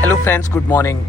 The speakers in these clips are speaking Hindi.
Hello friends, good morning.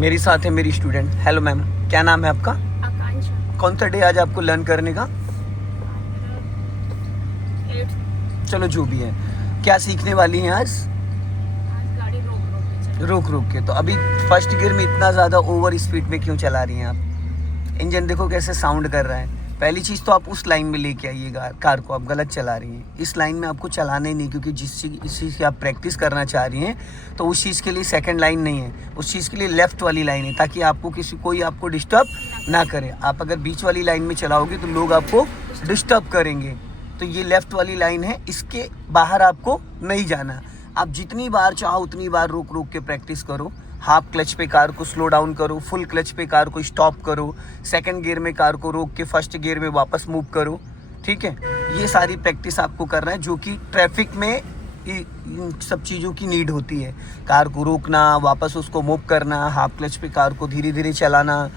मेरे साथ है मेरी स्टूडेंट। हेलो मैम, क्या नाम है आपका? आकांक्षा। कौन सा डे आज आपको लर्न करने का? चलो जो भी है, क्या सीखने वाली हैं आज? आज गाड़ी रोक रोक के चला। रोक रोक के। तो अभी फर्स्ट गियर में इतना ज़्यादा ओवर स्पीड में क्यों चला रही हैं आप? इंजन देखो कैसे साउंड कर रहा है। पहली चीज़ तो आप उस लाइन में लेके आइएगा कार को, आप गलत चला रही हैं। इस लाइन में आपको चलाना ही नहीं, क्योंकि जिस चीज़ की आप प्रैक्टिस करना चाह रही हैं तो उस चीज़ के लिए सेकंड लाइन नहीं है, उस चीज़ के लिए लेफ़्ट वाली लाइन है, ताकि आपको कोई आपको डिस्टर्ब ना करे। आप अगर बीच वाली लाइन में चलाओगे तो लोग आपको डिस्टर्ब करेंगे। तो ये लेफ़्ट वाली लाइन है, इसके बाहर आपको नहीं जाना। आप जितनी बार चाहो उतनी बार रोक रोक के प्रैक्टिस करो। हाफ क्लच पे कार को स्लो डाउन करो, फुल क्लच पे कार को स्टॉप करो, सेकंड गियर में कार को रोक के फर्स्ट गियर में वापस मूव करो। ठीक है, ये सारी प्रैक्टिस आपको करना है, जो कि ट्रैफिक में इन सब चीज़ों की नीड होती है। कार को रोकना, वापस उसको मूव करना, हाफ क्लच पे कार को धीरे धीरे चलाना,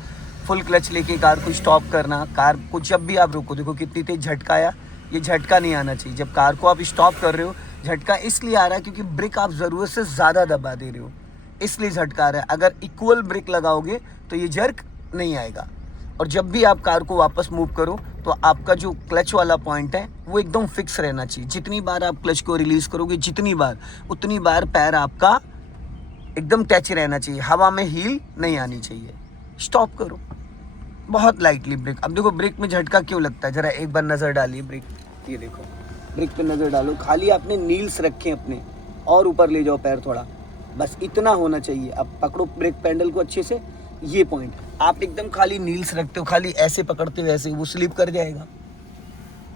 फुल क्लच लेके कार को स्टॉप करना। कार को जब भी आप रोको, देखो कितनी तेज झटका आया, ये झटका नहीं आना चाहिए। जब कार को आप स्टॉप कर रहे हो, झटका इसलिए आ रहा है क्योंकि ब्रेक आप ज़रूरत से ज़्यादा दबा दे रहे हो, इसलिए झटका रहा है। अगर इक्वल ब्रेक लगाओगे तो ये जर्क नहीं आएगा। और जब भी आप कार को वापस मूव करो तो आपका जो क्लच वाला पॉइंट है वो एकदम फिक्स रहना चाहिए। जितनी बार आप क्लच को रिलीज़ करोगे, जितनी बार उतनी बार पैर आपका एकदम टच रहना चाहिए, हवा में हील नहीं आनी चाहिए। स्टॉप करो, बहुत लाइटली ब्रेक। अब देखो ब्रेक में झटका क्यों लगता है, ज़रा एक बार नज़र डालिए ब्रेक, ये देखो ब्रेक पे नज़र डालो। खाली आपने नील्स रखे अपने, और ऊपर ले जाओ पैर थोड़ा, बस इतना होना चाहिए। अब पकड़ो ब्रेक पैडल को अच्छे से, ये पॉइंट। आप एकदम खाली नील्स रखते हो, खाली ऐसे पकड़ते हो, ऐसे वो स्लिप कर जाएगा।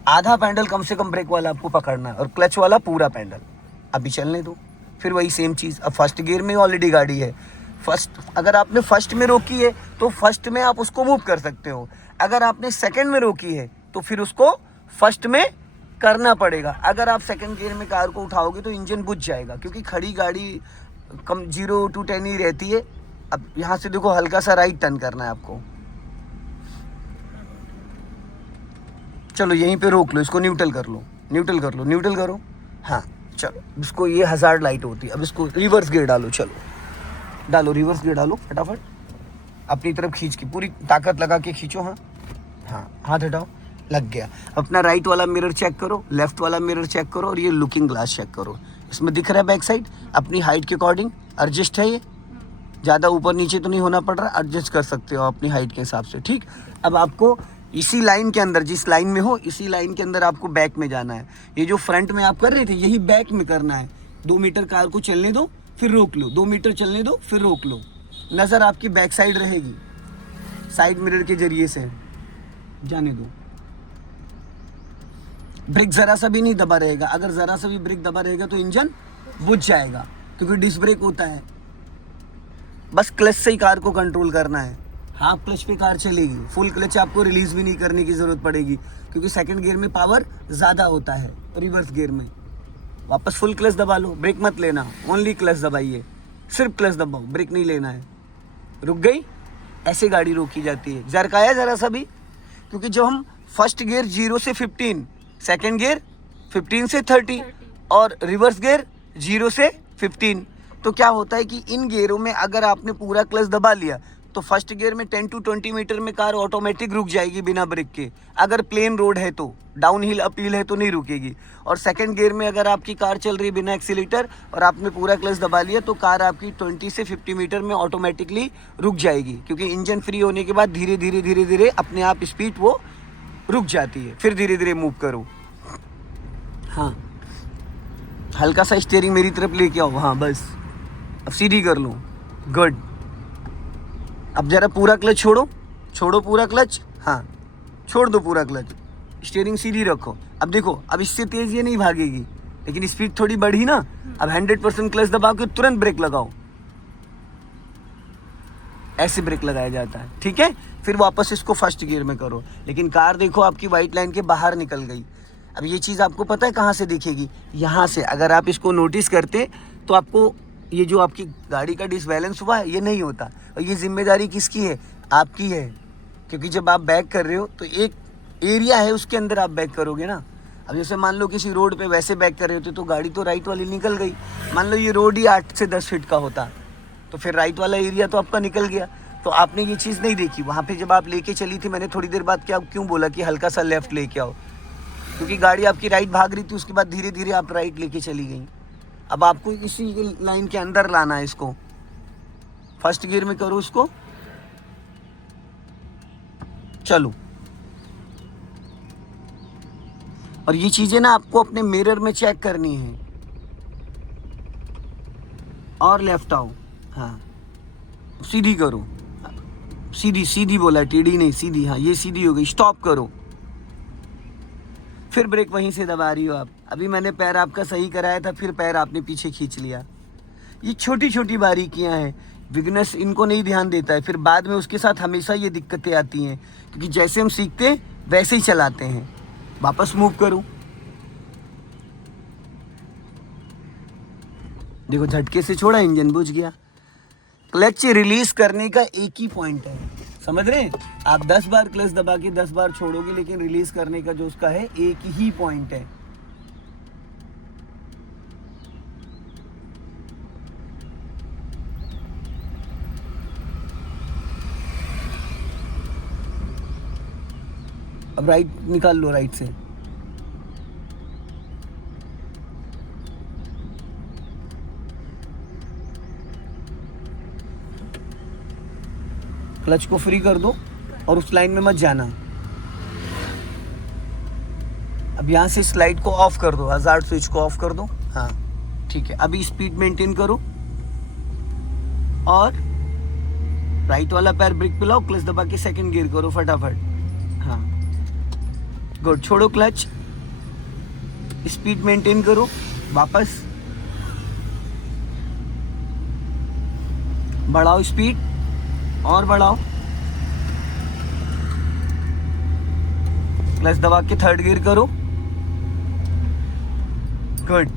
आधा पैडल कम से कम ब्रेक वाला आपको पकड़ना है, और क्लच वाला पूरा पैडल। अभी चलने दो, फिर वही सेम चीज़। अब फर्स्ट गियर में ऑलरेडी गाड़ी है, अगर आपने फर्स्ट में रोकी है तो फर्स्ट में आप उसको मूव कर सकते हो। अगर आपने सेकंड में रोकी है तो फिर उसको फर्स्ट में करना पड़ेगा। अगर आप सेकंड गियर में कार को उठाओगे तो इंजन बुझ जाएगा, क्योंकि खड़ी गाड़ी कम 0 to 10 ही रहती है। अब यहाँ से देखो हल्का सा राइट टर्न करना है आपको। चलो यहीं पे रोक लो, इसको न्यूट्रल कर लो, न्यूट्रल कर लो, न्यूट्रल करो। हाँ चलो, इसको ये हज़ार्ड लाइट होती है। अब इसको रिवर्स गियर डालो, चलो डालो, रिवर्स गियर डालो फटाफट, अपनी तरफ खींच के, पूरी ताकत लगा के खींचो। हाँ हाँ, हाथ हटाओ, लग गया। अपना राइट वाला मिरर चेक करो, लेफ्ट वाला मिरर चेक करो, और ये लुकिंग ग्लास चेक करो। इसमें दिख रहा है बैक साइड, अपनी हाइट के अकॉर्डिंग एडजस्ट है। ये ज़्यादा ऊपर नीचे तो नहीं होना पड़ रहा, एडजस्ट कर सकते हो अपनी हाइट के हिसाब से। ठीक, अब आपको इसी लाइन के अंदर, जिस लाइन में हो इसी लाइन के अंदर आपको बैक में जाना है। ये जो फ्रंट में आप कर रहे थे, यही बैक में करना है। 2 मीटर कार को चलने दो, फिर रोक लो, 2 मीटर चलने दो, फिर रोक लो। नज़र आपकी बैक साइड रहेगी, साइड मिरर के जरिए से जाने दो। ब्रेक ज़रा सा भी नहीं दबा रहेगा। अगर ज़रा सा भी ब्रेक दबा रहेगा तो इंजन बुझ जाएगा, क्योंकि डिस्क ब्रेक होता है। बस क्लच से ही कार को कंट्रोल करना है। हाफ क्लच पे कार चलेगी, फुल क्लच आपको रिलीज़ भी नहीं करने की ज़रूरत पड़ेगी, क्योंकि सेकंड गियर में पावर ज़्यादा होता है। रिवर्स गियर में वापस फुल क्लच दबा लो, ब्रेक मत लेना, ओनली क्लच दबाइए, सिर्फ क्लच दबाओ, ब्रेक नहीं लेना है। रुक गई, ऐसे गाड़ी रोकी जाती है। झरकाया ज़रा सा भी, क्योंकि जब हम फर्स्ट गियर 0 से 15, सेकंड गियर 15 से 30 और रिवर्स गियर 0 से 15, तो क्या होता है कि इन गियरों में अगर आपने पूरा क्लच दबा लिया तो फर्स्ट गियर में 10 to 20 मीटर में कार ऑटोमेटिक रुक जाएगी बिना ब्रेक के। अगर प्लेन रोड है तो, डाउन हिल अप हिल है तो नहीं रुकेगी। और सेकंड गियर में अगर आपकी कार चल रही है बिना एक्सीलेटर और आपने पूरा क्लच दबा लिया तो कार आपकी 20 से 50 मीटर में ऑटोमेटिकली रुक जाएगी, क्योंकि इंजन फ्री होने के बाद धीरे धीरे धीरे धीरे अपने आप स्पीड वो रुक जाती है। फिर धीरे धीरे मूव करो। हाँ, हल्का सा स्टीयरिंग मेरी तरफ लेके आओ। हाँ बस, अब सीधी कर लो, गुड। अब ज़रा पूरा क्लच छोड़ो, छोड़ो पूरा क्लच। हाँ, छोड़ दो पूरा क्लच, स्टीयरिंग सीधी रखो। अब देखो, अब इससे तेज़ ये नहीं भागेगी, लेकिन स्पीड थोड़ी बढ़ी ना। अब 100% क्लच दबा के तुरंत ब्रेक लगाओ, ऐसे ब्रेक लगाया जाता है। ठीक है, फिर वापस इसको फर्स्ट गियर में करो। लेकिन कार देखो आपकी वाइट लाइन के बाहर निकल गई। अब ये चीज़ आपको पता है कहाँ से दिखेगी? यहाँ से। अगर आप इसको नोटिस करते तो आपको ये जो आपकी गाड़ी का डिसबैलेंस हुआ है ये नहीं होता। और ये जिम्मेदारी किसकी है? आपकी है, क्योंकि जब आप बैक कर रहे हो तो एक एरिया है, उसके अंदर आप बैक करोगे ना। अब जैसे मान लो किसी रोड पे वैसे बैक कर रहे होते तो गाड़ी तो राइट वाली निकल गई। मान लो ये रोड ही 8 से 10 फीट का होता तो फिर राइट वाला एरिया तो आपका निकल गया। तो आपने ये चीज़ नहीं देखी वहाँ पे जब आप लेके चली थी। मैंने थोड़ी देर बाद क्या क्यों बोला कि हल्का सा लेफ्ट लेके आओ, क्योंकि गाड़ी आपकी राइट भाग रही थी, उसके बाद धीरे धीरे आप राइट लेके चली गई। अब आपको इसी लाइन के अंदर लाना है इसको। फर्स्ट गियर में करो उसको, चलो। और ये चीज़ें ना आपको अपने मिरर में चेक करनी है। और लेफ्ट आओ, हाँ सीधी करो, सीधी सीधी बोला, टेढ़ी नहीं, सीधी। हाँ ये सीधी हो गई, स्टॉप करो। फिर ब्रेक वहीं से दबा रही हो आप। अभी मैंने पैर आपका सही कराया था, फिर पैर आपने पीछे खींच लिया। ये छोटी छोटी बारीकियां हैं, बिगनर्स इनको नहीं ध्यान देता है। फिर बाद में उसके साथ हमेशा ये दिक्कतें आती हैं, क्योंकि जैसे हम सीखते हैं वैसे ही चलाते हैं। वापस मूव करो, देखो झटके से छोड़ा, इंजन बुझ गया। क्लच रिलीज करने का एक ही पॉइंट है, समझ रहे हैं आप? 10 बार क्लच दबा के 10 बार छोड़ोगे, लेकिन रिलीज करने का जो उसका है एक ही पॉइंट है। अब राइट निकाल लो, राइट से। क्लच को फ्री कर दो और उस लाइन में मत जाना। अब यहाँ से स्लाइड को ऑफ कर दो, हजार्ड स्विच को ऑफ कर दो। हाँ ठीक है, अभी स्पीड मेंटेन करो और राइट वाला पैर ब्रेक पे लाओ, क्लच दबा के सेकंड गियर करो फटाफट। हाँ गुड, छोड़ो क्लच, स्पीड मेंटेन करो, वापस बढ़ाओ स्पीड और बढ़ाओ, क्लच दबा के थर्ड गियर करो। गुड,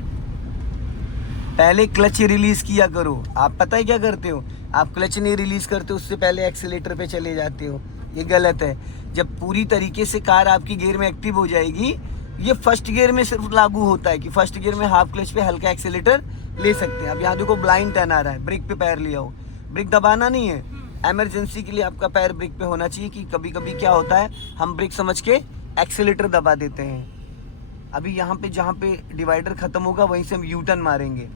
पहले क्लच रिलीज किया करो। आप पता है क्या करते हो, आप क्लच नहीं रिलीज करते, उससे पहले एक्सीलेटर पे चले जाते हो। ये गलत है। जब पूरी तरीके से कार आपकी गियर में एक्टिव हो जाएगी, ये फर्स्ट गियर में सिर्फ लागू होता है कि फर्स्ट गियर में हाफ क्लच पे हल्का एक्सीलेटर ले सकते हैं। अब यहाँ देखो ब्लाइंड टर्न आ रहा है, ब्रेक पे पैर लिया हो, ब्रेक दबाना नहीं है। इमरजेंसी के लिए आपका पैर ब्रेक पे होना चाहिए, कि कभी कभी क्या होता है हम ब्रेक समझ के एक्सीलेटर दबा देते हैं। अभी यहाँ पे जहाँ पे डिवाइडर खत्म होगा वहीं से हम यू टर्न मारेंगे।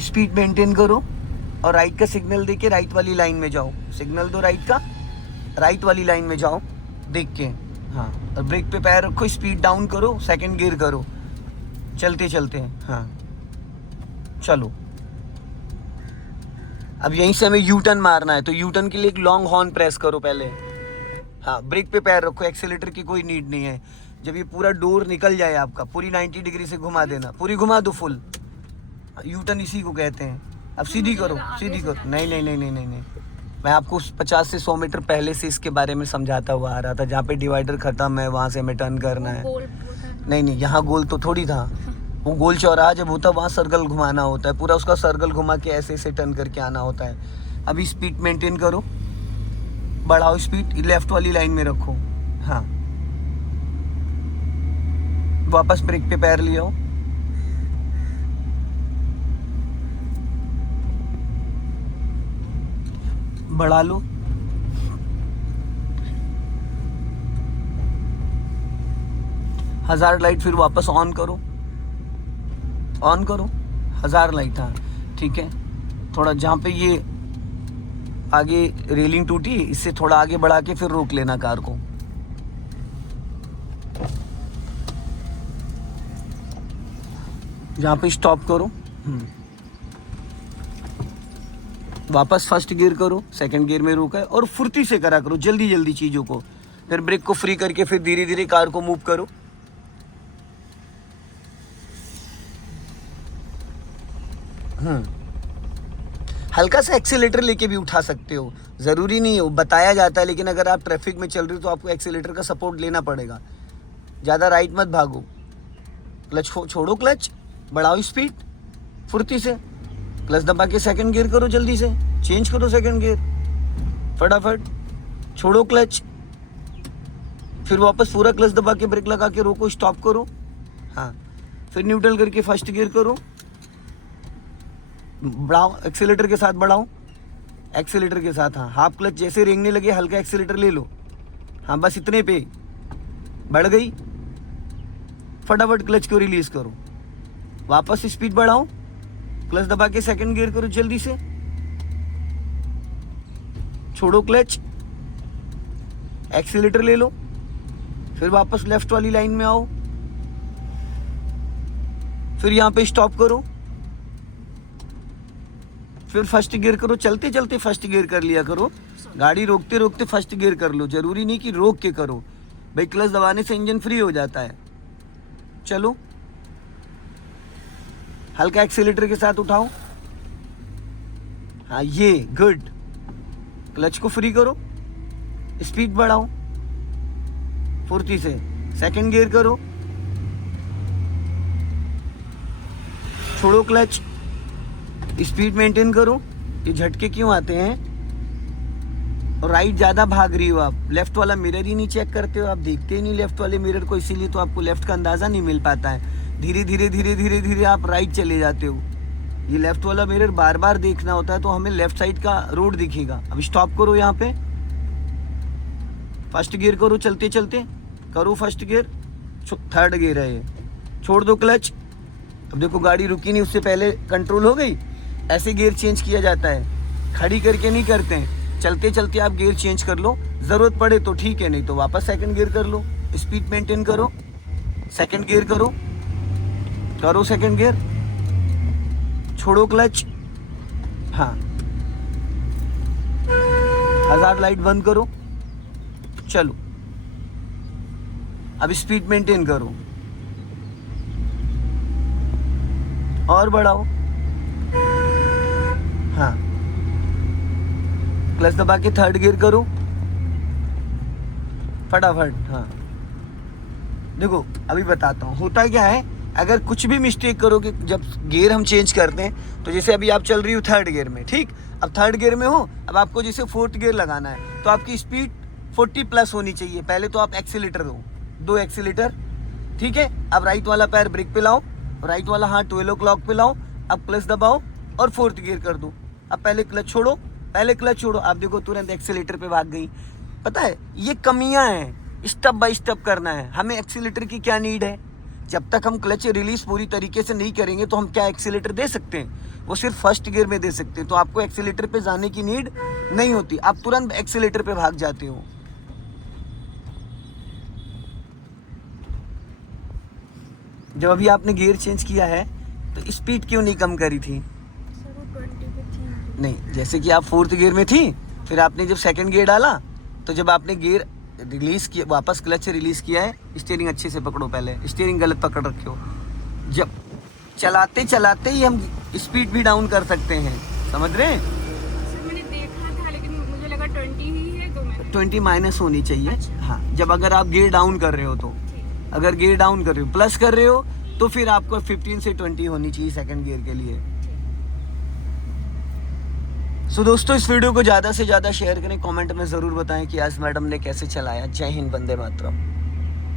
स्पीड मेंटेन करो और राइट का सिग्नल देके राइट वाली लाइन में जाओ। सिग्नल दो राइट का, राइट वाली लाइन में जाओ देख के। हाँ, और ब्रेक पे पैर रखो, स्पीड डाउन करो, सेकंड गियर करो, चलते चलते हैं। हाँ चलो, अब यहीं से हमें यू टर्न मारना है, तो यू टर्न के लिए एक लॉन्ग हॉर्न प्रेस करो पहले। हाँ, ब्रेक पे पैर रखो, एक्सीलेटर की कोई नीड नहीं है। जब ये पूरा डोर निकल जाए आपका, पूरी 90 डिग्री से घुमा देना, पूरी घुमा दो फुल। यू टर्न इसी को कहते हैं। अब सीधी करो, सीधी करो। नहीं नहीं नहीं नहीं नहीं नहीं, मैं आपको 50 से 100 मीटर पहले से इसके बारे में समझाता हुआ आ रहा था। जहाँ पे डिवाइडर खत्म है वहाँ से हमें टर्न करना है। नहीं नहीं, यहाँ गोल तो थोड़ी था, वो गोल चौराहा जब होता है वहाँ सर्कल घुमाना होता है, पूरा उसका सर्कल घुमा के ऐसे ऐसे टर्न करके आना होता है। अभी स्पीड मेंटेन करो, बढ़ाओ स्पीड, लेफ्ट वाली लाइन में रखो। हाँ, वापस ब्रेक पे पैर ले आओ, बढ़ा लो, हज़ार लाइट फिर वापस ऑन करो, ऑन करो 1000 लाइट। हाँ ठीक है, थोड़ा जहाँ पे ये आगे रेलिंग टूटी, इससे थोड़ा आगे बढ़ा के फिर रोक लेना कार को। जहाँ पे स्टॉप करो, वापस फर्स्ट गियर करो, सेकंड गियर में रोका है, और फुर्ती से करा करो, जल्दी जल्दी चीज़ों को। फिर ब्रेक को फ्री करके फिर धीरे धीरे कार को मूव करो। हल्का सा एक्सीलेटर लेके भी उठा सकते हो, ज़रूरी नहीं है, वो बताया जाता है, लेकिन अगर आप ट्रैफिक में चल रहे हो तो आपको एक्सीलेटर का सपोर्ट लेना पड़ेगा। ज़्यादा राइट मत भागो, क्लच छोड़ो, क्लच बढ़ाओ स्पीड फुर्ती से, क्लच दबा के सेकंड गियर करो, जल्दी से चेंज करो सेकंड गियर फटाफट, छोड़ो क्लच, फिर वापस पूरा क्लच दबा के ब्रेक लगा के रोको, स्टॉप करो। हाँ, फिर न्यूट्रल करके फर्स्ट गियर करो, बढ़ाओ, एक्सीलेटर के साथ बढ़ाओ, एक्सीलेटर के साथ। हाँ, हाफ क्लच जैसे रेंगने लगे हल्का एक्सीलेटर ले लो। हाँ, बस इतने पे बढ़ गई, फटाफट क्लच को रिलीज करो, वापस स्पीड बढ़ाओ, क्लच दबा के सेकंड गियर करो जल्दी से, छोड़ो क्लच, एक्सीलेटर ले लो, फिर वापस लेफ्ट वाली लाइन में आओ, फिर यहाँ पे स्टॉप करो, फिर फर्स्ट गियर करो। चलते चलते फर्स्ट गियर कर लिया करो, गाड़ी रोकते रोकते फर्स्ट गियर कर लो, जरूरी नहीं कि रोक के करो भाई, क्लच दबाने से इंजन फ्री हो जाता है। चलो, हल्का एक्सीलेटर के साथ उठाओ। हाँ, ये गुड, क्लच को फ्री करो, स्पीड बढ़ाओ फुर्ती से, सेकंड गियर करो, छोड़ो क्लच, स्पीड मेंटेन करो। ये झटके क्यों आते हैं? और राइट ज़्यादा भाग रही हो आप, लेफ्ट वाला मिरर ही नहीं चेक करते हो, आप देखते ही नहीं लेफ्ट वाले मिरर को, इसीलिए तो आपको लेफ्ट का अंदाज़ा नहीं मिल पाता है। धीरे धीरे धीरे धीरे धीरे आप राइट चले जाते हो। ये लेफ्ट वाला मिरर बार बार देखना होता है तो हमें लेफ्ट साइड का रोड दिखेगा। अब स्टॉप करो, यहाँ पे फर्स्ट गियर करो, चलते चलते करो फर्स्ट गियर, थर्ड गियर है ये, छोड़ दो क्लच। अब देखो गाड़ी रुकी नहीं, उससे पहले कंट्रोल हो गई। ऐसे गियर चेंज किया जाता है, खड़ी करके नहीं करते हैं, चलते चलते आप गियर चेंज कर लो, ज़रूरत पड़े तो ठीक है, नहीं तो वापस सेकंड गियर कर लो, स्पीड मेंटेन करो, सेकंड गियर करो, करो सेकंड गियर, छोड़ो क्लच। हाँ, हज़ार लाइट बंद करो, चलो अब स्पीड मेंटेन करो और बढ़ाओ। हाँ, क्लच दबा के थर्ड गियर करो फटाफट। हाँ, देखो अभी बताता हूँ होता क्या है, अगर कुछ भी मिस्टेक करो कि जब गियर हम चेंज करते हैं, तो जैसे अभी आप चल रही हो थर्ड गियर में, ठीक, अब थर्ड गियर में हो, अब आपको जैसे फोर्थ गियर लगाना है तो आपकी स्पीड 40 प्लस होनी चाहिए। पहले तो आप एक्सीलेटर दो एक्सीलेटर, ठीक है। अब राइट वाला पैर ब्रेक पे लाओ, राइट वाला हाथ 12 o'clock पे लाओ, अब क्लच दबाओ और फोर्थ गियर कर दो। अब पहले क्लच छोड़ो, पहले क्लच छोड़ो, आप देखो तुरंत एक्सीलेटर पे भाग गई। पता है ये कमियां हैं, स्टेप बाय स्टेप करना है हमें। एक्सीलेटर की क्या नीड है? जब तक हम क्लच रिलीज पूरी तरीके से नहीं करेंगे तो हम क्या एक्सीलेटर दे सकते हैं? वो सिर्फ फर्स्ट गियर में दे सकते हैं। तो आपको एक्सीलेटर पे जाने की नीड नहीं होती, आप तुरंत एक्सीलेटर पे भाग जाते हो। जब अभी आपने गियर चेंज किया है तो स्पीड क्यों नहीं कम करी थी? सर वो 20 पे थी। नहीं, जैसे कि आप फोर्थ गियर में थी, फिर आपने जब सेकंड गियर डाला, तो जब आपने गियर रिलीज किया, वापस क्लच रिलीज किया है, स्टीयरिंग अच्छे से पकड़ो, पहले स्टीयरिंग गलत पकड़ रखे हो। जब चलाते चलाते ही हम स्पीड भी डाउन कर सकते हैं, समझ रहे हैं? सर मैंने देखा था लेकिन मुझे लगा 20 ही है, तो मैंने 20 माइनस होनी चाहिए। अच्छा। हाँ, जब अगर आप गियर डाउन कर रहे हो तो, ठीक। अगर गियर डाउन कर रहे हो, प्लस कर रहे हो, तो फिर आपको 15 से 20 होनी चाहिए सेकंड गियर के लिए। सो दोस्तों, इस वीडियो को ज़्यादा से ज़्यादा शेयर करें, कमेंट में ज़रूर बताएं कि आज मैडम ने कैसे चलाया। जय हिंद, वंदे मातरम।